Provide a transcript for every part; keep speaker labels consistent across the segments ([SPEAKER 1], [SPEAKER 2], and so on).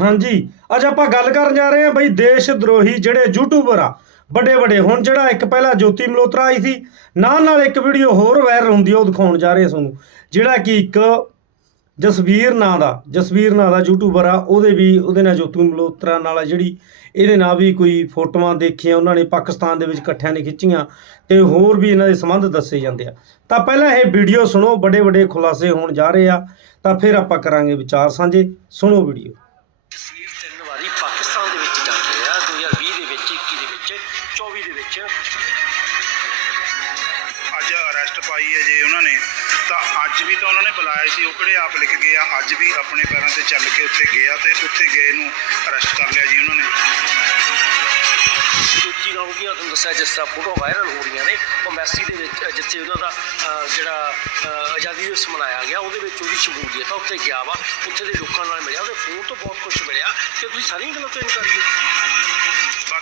[SPEAKER 1] ਹਾਂਜੀ। ਅੱਜ ਆਪਾਂ ਗੱਲ ਕਰਨ ਜਾ ਰਹੇ ਹਾਂ ਬਈ ਦੇਸ਼ ਦਰੋਹੀ ਜਿਹੜੇ ਯੂਟਿਊਬਰ ਆ ਵੱਡੇ ਵੱਡੇ ਹੁਣ ਜਿਹੜਾ ਇੱਕ ਪਹਿਲਾਂ ਜੋਤੀ ਮਲੋਤਰਾ ਆਈ ਸੀ, ਨਾਲ ਨਾਲ ਇੱਕ ਵੀਡੀਓ ਹੋਰ ਵਾਇਰਲ ਹੁੰਦੀ ਆ, ਉਹ ਦਿਖਾਉਣ ਜਾ ਰਹੇ ਤੁਹਾਨੂੰ। ਜਿਹੜਾ ਕਿ ਇੱਕ ਜਸਵੀਰ ਨਾਂ ਦਾ, ਜਸਵੀਰ ਨਾਂ ਦਾ ਯੂਟਿਊਬਰ ਆ, ਉਹਦੇ ਵੀ, ਉਹਦੇ ਨਾਲ ਜੋਤੀ ਮਲੋਤਰਾ ਨਾਲ ਜਿਹੜੀ, ਇਹਦੇ ਨਾਲ ਵੀ ਕੋਈ ਫੋਟੋਆਂ ਦੇਖੀਆਂ, ਉਹਨਾਂ ਨੇ ਪਾਕਿਸਤਾਨ ਦੇ ਵਿੱਚ ਇਕੱਠਿਆਂ ਨੇ ਖਿੱਚੀਆਂ ਤੇ ਹੋਰ ਵੀ ਇਹਨਾਂ ਦੇ ਸੰਬੰਧ ਦੱਸੇ ਜਾਂਦੇ ਆ। ਤਾਂ ਪਹਿਲਾਂ ਇਹ ਵੀਡੀਓ ਸੁਣੋ ਵੱਡੇ ਵੱਡੇ ਖੁਲਾਸੇ ਹੋਣ ਜਾ ਰਹੇ ਆ, ਤਾਂ ਫਿਰ ਆਪਾਂ ਕਰਾਂਗੇ ਵਿਚਾਰ ਸਾਂਝੇ। ਸੁਣੋ ਵੀਡੀਓ
[SPEAKER 2] ਤਸਵੀਰ ਤਿੰਨ ਵਾਰੀ ਪਾਕਿਸਤਾਨ ਦੇ ਵਿੱਚ ਜਾ ਕੇ ਆ। 2020 ਦੇ ਵਿੱਚ 21 ਦੇ ਵਿੱਚ 24 ਦੇ ਵਿੱਚ।
[SPEAKER 3] ਅੱਜ ਅਰੈਸਟ ਪਾਈ ਹੈ ਜੇ ਉਹਨਾਂ ਨੇ। ਤਾਂ ਅੱਜ ਵੀ ਤਾਂ ਉਹਨਾਂ ਨੇ ਬੁਲਾਇਆ ਸੀ, ਉਹ ਕਿਹੜੇ ਆਪ ਲਿਖ ਗਏ ਆ। ਅੱਜ ਵੀ ਆਪਣੇ ਪੈਰਾਂ ਤੇ ਚੱਲ ਕੇ ਉੱਥੇ ਗਿਆ ਤੇ ਉੱਥੇ ਗਏ ਨੂੰ ਅਰੈਸਟ ਕਰ ਲਿਆ ਜੀ ਉਹਨਾਂ ਨੇ।
[SPEAKER 2] ਜੋਤੀ ਨਾਲ ਉਹਦੀਆਂ ਤੁਹਾਨੂੰ ਦੱਸਿਆ ਜਿਸ ਤਰ੍ਹਾਂ ਫੋਟੋ ਵਾਇਰਲ ਹੋ ਰਹੀਆਂ ਨੇ, ਉਹ ਮੈਸੀ ਦੇ ਵਿੱਚ ਜਿੱਥੇ ਉਹਨਾਂ ਦਾ ਜਿਹੜਾ ਆਜ਼ਾਦੀ ਦਿਵਸ ਮਨਾਇਆ ਗਿਆ, ਉਹਦੇ ਵਿੱਚ ਉਹਦੀ ਸ਼ਮੂਲੀਅਤ ਆ, ਉੱਥੇ ਗਿਆ ਵਾ, ਉੱਥੇ ਦੇ ਲੋਕਾਂ ਨਾਲ ਮਿਲਿਆ, ਉਹਦੇ ਫੋਨ ਤੋਂ ਬਹੁਤ ਕੁਝ ਮਿਲਿਆ ਕਿ ਤੁਸੀਂ ਸਾਰੀਆਂ ਗੱਲਾਂ ਤੋਂ ਇਨਕਾਰ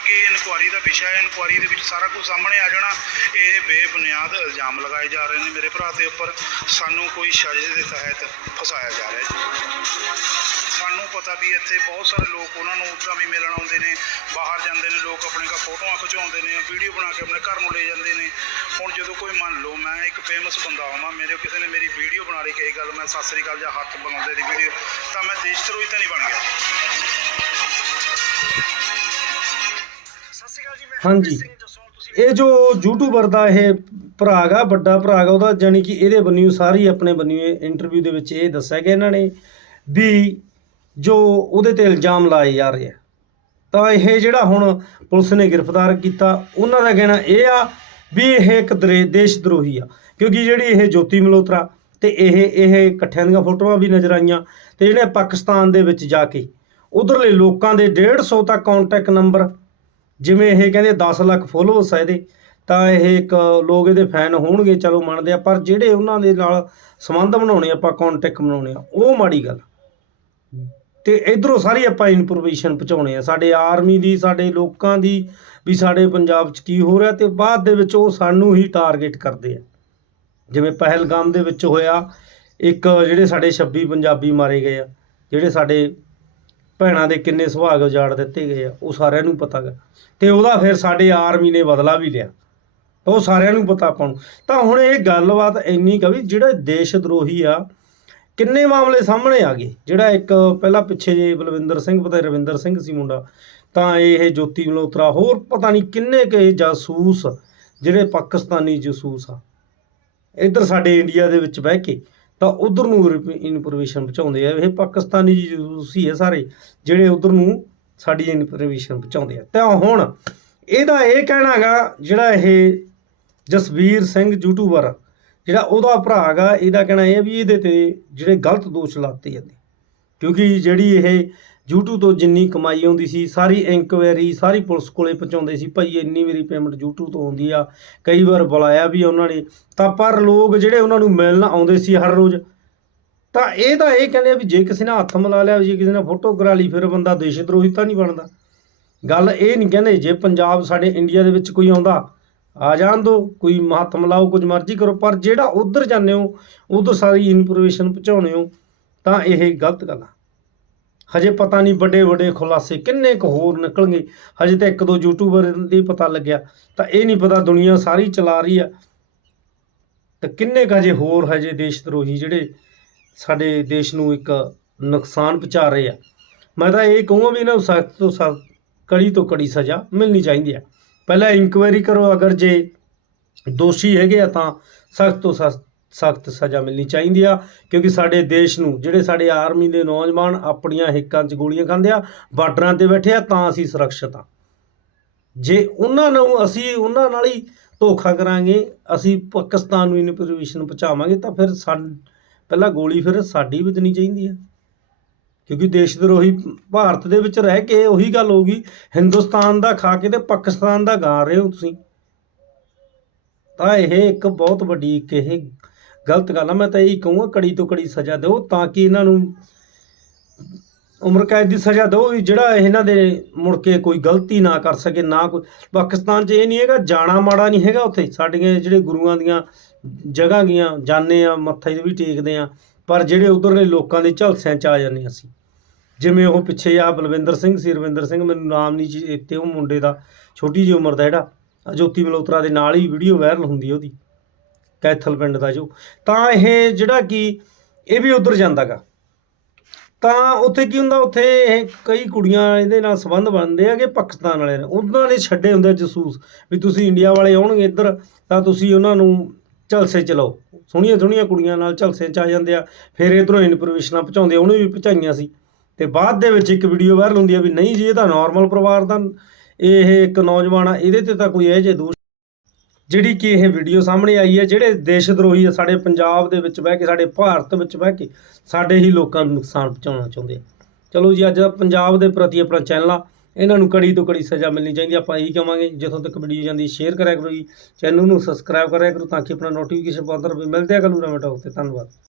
[SPEAKER 3] ਬਾਕੀ ਇਨਕੁਆਰੀ ਦਾ ਵਿਸ਼ਾ ਹੈ, ਇਨਕੁਆਰੀ ਦੇ ਵਿੱਚ ਸਾਰਾ ਕੁਝ ਸਾਹਮਣੇ ਆ ਜਾਣਾ। ਇਹ ਬੇਬੁਨਿਆਦ ਇਲਜ਼ਾਮ ਲਗਾਏ ਜਾ ਰਹੇ ਨੇ ਮੇਰੇ ਭਰਾ ਦੇ ਉੱਪਰ। ਸਾਨੂੰ ਕੋਈ ਸਾਜ਼ਿਸ਼ ਦੇ ਤਹਿਤ ਫਸਾਇਆ ਜਾ ਰਿਹਾ ਹੈ ਸਾਨੂੰ ਪਤਾ ਵੀ ਇੱਥੇ ਬਹੁਤ ਸਾਰੇ ਲੋਕ ਉਹਨਾਂ ਨੂੰ ਉੱਦਾਂ ਵੀ ਮਿਲਣ ਆਉਂਦੇ ਨੇ, ਬਾਹਰ ਜਾਂਦੇ ਨੇ, ਲੋਕ ਆਪਣੇ ਕਾ ਫੋਟੋਆਂ ਖਿਚਾਉਂਦੇ ਨੇ, ਵੀਡੀਓ ਬਣਾ ਕੇ ਆਪਣੇ ਘਰ ਨੂੰ ਲੈ ਜਾਂਦੇ ਨੇ। ਹੁਣ ਜਦੋਂ ਕੋਈ ਮੰਨ ਲਓ ਮੈਂ ਇੱਕ ਫੇਮਸ ਬੰਦਾ ਹਾਂ ਮੇਰੇ ਕਿਸੇ ਨੇ ਮੇਰੀ ਵੀਡੀਓ ਬਣਾ ਲਈ ਕਹੀ ਗੱਲ, ਮੈਂ ਸਤਿ ਸ੍ਰੀ ਅਕਾਲ ਜਾਂ ਹੱਥ ਬਣਾਉਂਦੇ ਦੀ ਵੀਡੀਓ, ਤਾਂ ਮੈਂ ਦੇਸ਼ ਧਰੋਹੀ ਤਾਂ ਨਹੀਂ ਬਣ ਗਿਆ।
[SPEAKER 1] ਹਾਂਜੀ। ਇਹ ਜੋ ਯੂਟਿਊਬਰ ਦਾ ਇਹ ਭਰਾ ਗਾ, ਵੱਡਾ ਭਰਾ ਉਹਦਾ ਜਾਨੀ ਕਿ ਇਹਦੇ ਬੰਨਿਓ ਸਾਰੀ ਆਪਣੇ ਬੰਨਿਓ ਇੰਟਰਵਿਊ ਦੇ ਵਿੱਚ ਇਹ ਦੱਸਿਆ ਗਿਆ ਇਹਨਾਂ ਨੇ ਵੀ ਜੋ ਉਹਦੇ ਤੇ ਇਲਜ਼ਾਮ ਲਾਏ ਜਾ ਰਹੇ ਆ ਤਾਂ ਇਹ ਜਿਹੜਾ ਹੁਣ ਪੁਲਿਸ ਨੇ ਗ੍ਰਿਫਤਾਰ ਕੀਤਾ, ਉਹਨਾਂ ਦਾ ਕਹਿਣਾ ਇਹ ਆ ਵੀ ਇਹ ਇੱਕ ਦਰੇ ਦੇਸ਼ ਦਰੋਹੀ ਆ ਕਿਉਂਕਿ ਜਿਹੜੀ ਇਹ ਜੋਤੀ ਮਲੋਤਰਾ ਤੇ ਇਹ ਇਹ ਇਕੱਠਿਆਂ ਦੀਆਂ ਫੋਟੋਆਂ ਵੀ ਨਜ਼ਰ ਆਈਆਂ ਤੇ ਜਿਹੜੇ ਪਾਕਿਸਤਾਨ ਦੇ ਵਿੱਚ ਜਾ ਕੇ, ਉਧਰਲੇ ਲੋਕਾਂ ਦੇ 150 ਤੱਕ ਕੰਟੈਕਟ ਨੰਬਰ ਜਿਵੇਂ ਇਹ ਕਹਿੰਦੇ 10 ਲੱਖ ਫੋਲੋਅਰਸ ਆ ਇਹਦੇ, ਤਾਂ ਇਹ ਇੱਕ ਲੋਕ ਇਹਦੇ ਫੈਨ ਹੋਣਗੇ, ਚਲੋ ਮੰਨਦੇ ਆ, ਪਰ ਜਿਹੜੇ ਉਹਨਾਂ ਦੇ ਨਾਲ ਸੰਬੰਧ ਬਣਾਉਣੇ ਆਪਾਂ ਕੰਟੈਕਟ ਬਣਾਉਣੇ ਆ, ਉਹ ਮਾੜੀ ਗੱਲ ਤੇ ਇਧਰੋਂ ਸਾਰੀ ਆਪਾਂ ਇਨਫੋਰਮੇਸ਼ਨ ਪਹੁੰਚਾਉਣੇ ਆ, ਸਾਡੇ ਆਰਮੀ ਦੀ, ਸਾਡੇ ਲੋਕਾਂ ਦੀ, ਵੀ ਸਾਡੇ ਪੰਜਾਬ 'ਚ ਕੀ ਹੋ ਰਿਹਾ ਤੇ ਬਾਅਦ ਦੇ ਵਿੱਚ ਉਹ ਸਾਨੂੰ ਹੀ ਟਾਰਗੇਟ ਕਰਦੇ ਆ। ਜਿਵੇਂ ਪਹਿਲਗਾਮ ਦੇ ਵਿੱਚ ਹੋਇਆ, ਇੱਕ ਜਿਹੜੇ ਸਾਡੇ 26 ਪੰਜਾਬੀ ਮਾਰੇ ਗਏ ਆ, ਜਿਹੜੇ ਸਾਡੇ ਭੈਣਾਂ ਦੇ ਕਿੰਨੇ ਸੁਭਾਗ ਉਜਾੜ ਦਿੱਤੇ ਗਏ ਆ, ਉਹ ਸਾਰਿਆਂ ਨੂੰ ਪਤਾ ਗਾ। ਤੇ ਉਹਦਾ ਫਿਰ ਸਾਡੇ ਆਰਮੀ ਨੇ ਬਦਲਾ ਵੀ ਲਿਆ। ਉਹ ਸਾਰਿਆਂ ਨੂੰ ਪਤਾ ਆਪਾਂ ਨੂੰ। ਤਾਂ ਹੁਣ ਇਹ ਗੱਲਬਾਤ ਇੰਨੀ ਕਾ ਵੀ ਜਿਹੜਾ ਦੇਸ਼ ਦਰੋਹੀ ਆ, ਕਿੰਨੇ ਮਾਮਲੇ ਸਾਹਮਣੇ ਆ ਗਏ। ਜਿਹੜਾ ਇੱਕ ਪਹਿਲਾਂ ਪਿੱਛੇ ਜੇ ਬਲਵਿੰਦਰ ਸਿੰਘ ਪਤਾ ਰਵਿੰਦਰ ਸਿੰਘ ਸੀ ਮੁੰਡਾ, ਤਾਂ ਇਹ ਜੋਤੀ ਮਲੋਤਰਾ ਹੋਰ ਪਤਾ ਨਹੀਂ ਕਿੰਨੇ ਕੇ ਜਾਸੂਸ, ਜਿਹੜੇ ਪਾਕਿਸਤਾਨੀ ਜਾਸੂਸ ਆ। ਇੱਧਰ ਸਾਡੇ ਇੰਡੀਆ ਦੇ ਵਿੱਚ ਬਹਿ ਕੇ ਤਾਂ ਉਧਰ ਨੂੰ ਇਨਫੋਰਮੇਸ਼ਨ ਪਹੁੰਚਾਉਂਦੇ ਆ। ਇਹ ਪਾਕਿਸਤਾਨੀ ਜਾਸੂਸ ਹੈ ਸਾਰੇ, ਜਿਹੜੇ ਉਧਰ ਨੂੰ ਸਾਡੀ ਇਨਫੋਰਮੇਸ਼ਨ ਪਹੁੰਚਾਉਂਦੇ ਆ। ਤਾਂ ਹੁਣ ਇਹਦਾ ਇਹ ਕਹਿਣਾਗਾ, ਜਿਹੜਾ ਇਹ ਜਸਵੀਰ ਸਿੰਘ ਯੂਟਿਊਬਰ, ਜਿਹੜਾ ਉਹਦਾ ਭਰਾ ਹੈਗਾ ਇਹਦਾ ਕਹਿਣਾ ਇਹ ਆ ਵੀ ਇਹਦੇ ਤੇ ਜਿਹੜੇ ਗਲਤ ਦੋਸ਼ ਲਾਤੇ ਜਾਂਦੇ। ਕਿਉਂਕਿ ਜਿਹੜੀ ਇਹ YouTube ਤੋਂ ਜਿੰਨੀ ਕਮਾਈ ਆਉਂਦੀ ਸੀ, ਸਾਰੀ ਇਨਕੁਆਇਰੀ ਸਾਰੀ ਪੁਲਿਸ ਕੋਲੇ ਪਹੁੰਚਾਉਂਦੇ ਸੀ, ਭਾਈ ਇੰਨੀ ਮੇਰੀ ਪੇਮੈਂਟ YouTube ਤੋਂ ਆਉਂਦੀ ਆ, ਕਈ ਵਾਰ ਬੁਲਾਇਆ ਵੀ ਉਹਨਾਂ ਨੇ, ਤਾਂ ਪਰ ਲੋਕ ਜਿਹੜੇ ਉਹਨਾਂ ਨੂੰ ਮਿਲਣ ਆਉਂਦੇ ਸੀ ਹਰ ਰੋਜ਼, ਤਾਂ ਇਹ ਤਾਂ ਇਹ ਕਹਿੰਦੇ ਆ ਵੀ ਜੇ ਕਿਸੇ ਨੇ ਹੱਥ ਮਿਲਾ ਲਿਆ, ਜੇ ਕਿਸੇ ਨੇ ਫੋਟੋ ਕਰਾ ਲਈ, ਫਿਰ ਬੰਦਾ ਦੇਸ਼ ਦਰੋਹੀ ਤਾਂ ਨਹੀਂ ਬਣਦਾ। ਗੱਲ ਇਹ ਨਹੀਂ ਕਹਿੰਦੇ ਜੇ ਪੰਜਾਬ ਸਾਡੇ ਇੰਡੀਆ ਦੇ ਵਿੱਚ ਕੋਈ ਆਉਂਦਾ, ਆ ਜਾਣ ਦੋ, ਕੋਈ ਮਹੱਥ ਮਿਲਾਓ, ਕੁਝ ਮਰਜ਼ੀ ਕਰੋ, ਪਰ ਜਿਹੜਾ ਉਧਰ ਜਾਂਦੇ ਹੋ, ਉਧਰ ਸਾਰੀ ਇਨਫੋਰਮੇਸ਼ਨ ਪਹੁੰਚਾਉਣੇ ਹੋ, ਤਾਂ ਇਹ ਗਲਤ ਗੱਲ ਆ। ਹਜੇ ਪਤਾ ਨਹੀਂ ਵੱਡੇ ਵੱਡੇ ਖੁਲਾਸੇ ਕਿੰਨੇ ਕੁ ਹੋਰ ਨਿਕਲਣਗੇ। ਹਜੇ ਤਾਂ ਇੱਕ ਦੋ ਯੂਟਿਊਬਰ ਦੇ ਪਤਾ ਲੱਗਿਆ, ਤਾਂ ਇਹ ਨਹੀਂ ਪਤਾ ਦੁਨੀਆ ਸਾਰੀ ਚਲਾ ਰਹੀ ਆ। ਤਾਂ ਕਿੰਨੇ ਕੁ ਹਜੇ ਹੋਰ ਹਜੇ ਦੇਸ਼ ਦਰੋਹੀ ਜਿਹੜੇ ਸਾਡੇ ਦੇਸ਼ ਨੂੰ ਇੱਕ ਨੁਕਸਾਨ ਪਹੁੰਚਾ ਰਹੇ ਆ। ਮੈਂ ਤਾਂ ਇਹ ਕਹੂੰਗਾ ਵੀ ਇਹਨਾਂ ਨੂੰ ਸਖਤ ਤੋਂ ਸਖਤ, ਕੜੀ ਤੋਂ ਕੜੀ ਸਜ਼ਾ ਮਿਲਣੀ ਚਾਹੀਦੀ ਆ। ਪਹਿਲਾਂ ਇਨਕੁਆਇਰੀ ਕਰੋ, ਅਗਰ ਜੇ ਦੋਸ਼ੀ ਹੈਗੇ ਆ ਤਾਂ ਸਖਤ ਤੋਂ ਸਖਤ ਸਖਤ ਸਜ਼ਾ ਮਿਲਣੀ ਚਾਹੀਦੀ ਆ, ਕਿਉਂਕਿ ਸਾਡੇ ਦੇਸ਼ ਨੂੰ, ਜਿਹੜੇ ਸਾਡੇ ਆਰਮੀ ਦੇ ਨੌਜਵਾਨ ਆਪਣੀਆਂ ਹਿੱਕਾਂ 'ਚ ਗੋਲੀਆਂ ਖਾਂਦੇ ਆ, ਬਾਰਡਰਾਂ ਤੇ ਬੈਠੇ ਆ, ਤਾਂ ਅਸੀਂ ਸੁਰੱਖਿਅਤ ਆ। ਜੇ ਉਹਨਾਂ ਨੂੰ ਅਸੀਂ ਉਹਨਾਂ ਨਾਲ ਹੀ ਧੋਖਾ ਕਰਾਂਗੇ, ਅਸੀਂ ਪਾਕਿਸਤਾਨ ਨੂੰ ਇਨਫੋਰਮੇਸ਼ਨ ਪਹੁੰਚਾਵਾਂਗੇ, ਤਾਂ ਫਿਰ ਸਾ ਪਹਿਲਾਂ ਗੋਲੀ ਫਿਰ ਸਾਡੀ ਵੱਜਣੀ ਚਾਹੀਦੀ ਹੈ ਕਿਉਂਕਿ ਦੇਸ਼ ਦਰੋਹੀ ਭਾਰਤ ਦੇ ਵਿੱਚ ਰਹਿ ਕੇ ਉਹੀ ਗੱਲ ਹੋਊਗੀ ਹਿੰਦੁਸਤਾਨ ਦਾ ਖਾ ਕੇ ਤੇ ਪਾਕਿਸਤਾਨ ਦਾ ਗਾ ਰਹੇ ਹੋ ਤੁਸੀਂ। ਤਾਂ ਇਹ ਇੱਕ ਬਹੁਤ ਵੱਡੀ ਇੱਕ ਇਹ ਗਲਤ ਗੱਲ ਆ, ਮੈਂ ਤਾਂ ਇਹੀ ਕਹੂੰਗਾ, ਕੜੀ ਤੋਂ ਕੜੀ ਸਜ਼ਾ ਦਿਓ ਤਾਂ ਕਿ ਇਹਨਾਂ ਨੂੰ ਉਮਰ ਕੈਦ ਦੀ ਸਜ਼ਾ ਦਿਓ ਵੀ ਜਿਹੜਾ ਇਹਨਾਂ ਦੇ ਮੁੜ ਕੇ ਕੋਈ ਗਲਤੀ ਨਾ ਕਰ ਸਕੇ, ਨਾ ਕੋਈ, ਪਾਕਿਸਤਾਨ 'ਚ ਇਹ ਨਹੀਂ ਹੈਗਾ, ਜਾਣਾ ਮਾੜਾ ਨਹੀਂ ਹੈਗਾ ਉੱਥੇ। ਸਾਡੀਆਂ ਜਿਹੜੇ ਗੁਰੂਆਂ ਦੀਆਂ ਜਗ੍ਹਾ ਗੀਆਂ ਜਾਣੇ ਆ, ਮੱਥੇ ਵੀ ਟੇਕਦੇ ਆ, ਪਰ ਜਿਹੜੇ ਉਧਰਲੇ ਲੋਕਾਂ ਦੇ ਝਲਸਿਆਂ 'ਚ ਆ ਜਾਂਦੇ ਅਸੀਂ। ਜਿਵੇਂ ਉਹ ਪਿੱਛੇ ਆ ਬਲਵਿੰਦਰ ਸਿੰਘ ਸੀ, ਰਵਿੰਦਰ ਸਿੰਘ ਮੈਨੂੰ ਨਾਮ ਨਹੀਂ ਜੀ ਤੇ ਉਹ ਮੁੰਡੇ ਦਾ, ਛੋਟੀ ਜਿਹੀ ਉਮਰ ਦਾ ਜਿਹੜਾ, ਅਜੋਤੀ ਮਲੋਤਰਾ ਦੇ ਨਾਲ ਹੀ ਵੀਡੀਓ ਵਾਇਰਲ ਹੁੰਦੀ ਉਹਦੀ। ਕੈਥਲ ਪਿੰਡ ਦਾ ਜੋ ਤਾਂ ਇਹ ਜਿਹੜਾ ਕਿ ਇਹ ਵੀ ਉਧਰ ਜਾਂਦਾਗਾ। ਤਾਂ ਉੱਥੇ ਕੀ ਹੁੰਦਾ ਉੱਥੇ ਇਹ ਕਈ ਕੁੜੀਆਂ ਇਹਦੇ ਨਾਲ ਸੰਬੰਧ ਬਣਦੇ ਆ ਕਿ ਪਾਕਿਸਤਾਨ ਵਾਲੇ ਨੇ। ਉਹਨਾਂ ਨੇ ਛੱਡੇ ਹੁੰਦੇ ਜਸੂਸ ਵੀ ਤੁਸੀਂ ਇੰਡੀਆ ਵਾਲੇ ਆਉਣਗੇ ਇੱਧਰ ਤਾਂ ਤੁਸੀਂ ਉਹਨਾਂ ਨੂੰ ਝਲਸੇ ਚਲਾਓ ਸੋਹਣੀਆਂ ਸੋਹਣੀਆਂ ਕੁੜੀਆਂ ਨਾਲ ਝਲਸੇ ਚ ਆ ਜਾਂਦੇ ਆ ਫਿਰ ਇਧਰੋਂ ਇਨਫੋਰਮੇਸ਼ਨਾਂ ਪਹੁੰਚਾਉਂਦੇ ਆ, ਉਹਨੇ ਵੀ ਪਹੁੰਚਾਈਆਂ ਸੀ। ਤੇ ਬਾਅਦ ਦੇ ਵਿੱਚ ਇੱਕ ਵੀਡੀਓ ਵਾਇਰਲ ਹੁੰਦੀ ਆ ਵੀ ਨਹੀਂ ਜੀ ਇਹ ਤਾਂ ਨਾਰਮਲ ਪਰਿਵਾਰ ਦਾ। ਇਹ ਇੱਕ ਨੌਜਵਾਨ ਆ ਇਹਦੇ ਤੇ ਤਾਂ ਕੋਈ ਇਹ ਜੇ ਦੋਸ਼ ਜਿਹੜੀ ਕਿ ਇਹ ਵੀਡੀਓ ਸਾਹਮਣੇ ਆਈ ਹੈ, ਜਿਹੜੇ ਦੇਸ਼ ਦਰੋਹੀ ਆ, ਸਾਡੇ ਪੰਜਾਬ ਦੇ ਵਿੱਚ ਬਹਿ ਕੇ, ਸਾਡੇ ਭਾਰਤ ਵਿੱਚ ਬਹਿ ਕੇ ਸਾਡੇ ਹੀ ਲੋਕਾਂ ਨੂੰ ਨੁਕਸਾਨ ਪਹੁੰਚਾਉਣਾ ਚਾਹੁੰਦੇ ਆ। ਚਲੋ ਜੀ, ਅੱਜ ਪੰਜਾਬ ਦੇ ਪ੍ਰਤੀ ਆਪਣਾ ਚੈਨਲ ਆ। ਇਹਨਾਂ ਨੂੰ ਕੜੀ ਤੋਂ ਕੜੀ ਸਜ਼ਾ ਮਿਲਣੀ ਚਾਹੀਦੀ ਆਪਾਂ ਇਹੀ ਕਹਾਂਗੇ, ਜਿੱਥੋਂ ਤੱਕ ਵੀਡੀਓ ਜਾਂਦੀ ਸ਼ੇਅਰ ਕਰਿਆ ਕਰੋ ਜੀ। ਚੈਨਲ ਨੂੰ ਸਬਸਕ੍ਰਾਈਬ ਕਰਿਆ ਕਰੋ ਤਾਂ ਕਿ ਆਪਣਾ ਨੋਟੀਫਿਕੇਸ਼ਨ ਪਾਉਂਦਾ ਰਹੇ ਮਿਲਦੇ ਆ ਕੱਲ੍ਹ ਨੂੰ ਨਵੇਂ ਟੌਪ ਤੇ। ਧੰਨਵਾਦ।